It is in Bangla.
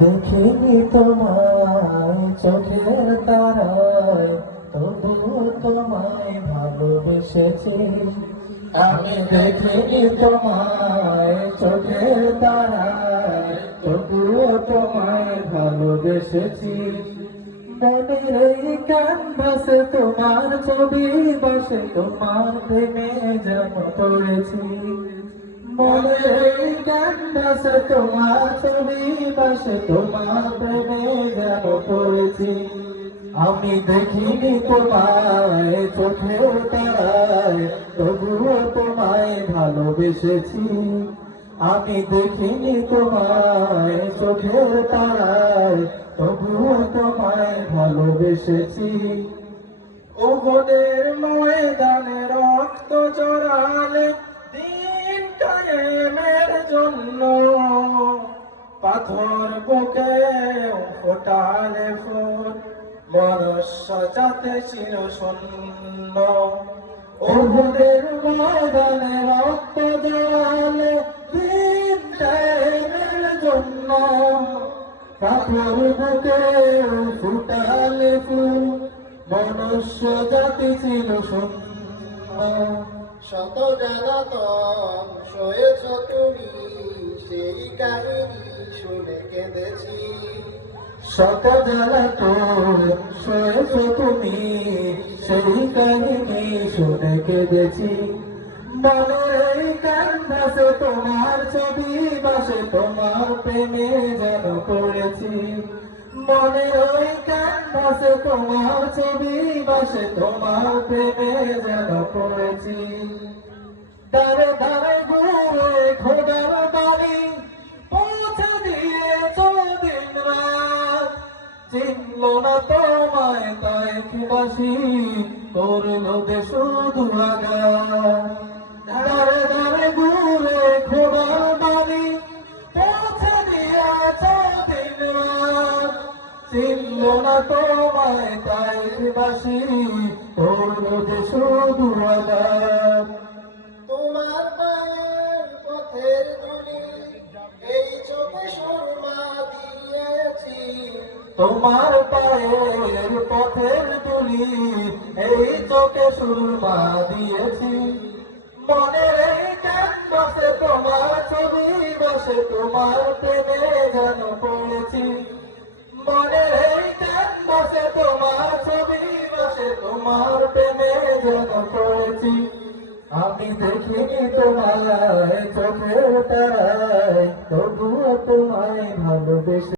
দেখিনি তোমায় চোখের তারায়, তবুও তোমায় ভালোবেসেছি। আমি দেখিনি তোমায় চোখের তারায়, তবুও তোমায় ভালোবেসেছি। মনের এই ক্যানভাসে তোমার ছবি বসে, তোমার প্রেমে যেন পড়েছি। মনের এই ক্যানভাসে তোমার ছবি বসে, তোমার প্রেমে যেন পড়েছি। আমি দেখিনি তোমায় চোখের তারায়, তবুও তোমায় ভালোবেসেছি। আমি দেখিনি তোমায় চোখের তারায়, তবুও তোমায় ভালোবেসেছি। উহুদের ময়দানে রক্ত জড়ালে দিন কায়েমের জন্য, পাথর বুকে ফোটালে ফুল, মনুষ্য জাতি ছিল শূন্য। উহুদের ময়দানে রক্ত জড়ালে দিন কায়েমের জন্য, পাথর বুকে ফুটালে ফুল, মনুষ্য জাতি ছিল শূন্য। শত জ্বালাতন সয়েছ তুমি, সেই কাহিনী শুনে কেঁদেছি। শত জ্বালাতন সয়েছ তুমি, সেই কাহিনী শুনে কেঁদেছি। মনের এই ক্যানভাসে তোমার ছবি বসে, তোমার প্রেমে যেন পড়েছি। মনের ওই ক্যানভাসে তোমার ছবি বসে, তোমার প্রেমে যেন পড়েছি। দারে দারে ঘুরে খোদার বাড়ি পৌঁছে দিয়েছ দিন রাত, চিনল না তোমায় তাইফবাসী, করল যে শুধু আঘাত। দারে দারে ঘুরে খোদার বাড়ি পৌঁছে দিয়েছ দিন রাত, চিনল না তোমায় তাইফবাসী, করল যে শুধু আঘাত। তোমার পায়ের পথের ধুলি, এই চোখে সুরমা দিয়েছি। তোমার পায়ের পথের ধুলি, এই চোখে সুরমা দিয়েছি। মনের এই ক্যানভাসে তোমার ছবি বসে, তোমার প্রেমে যেন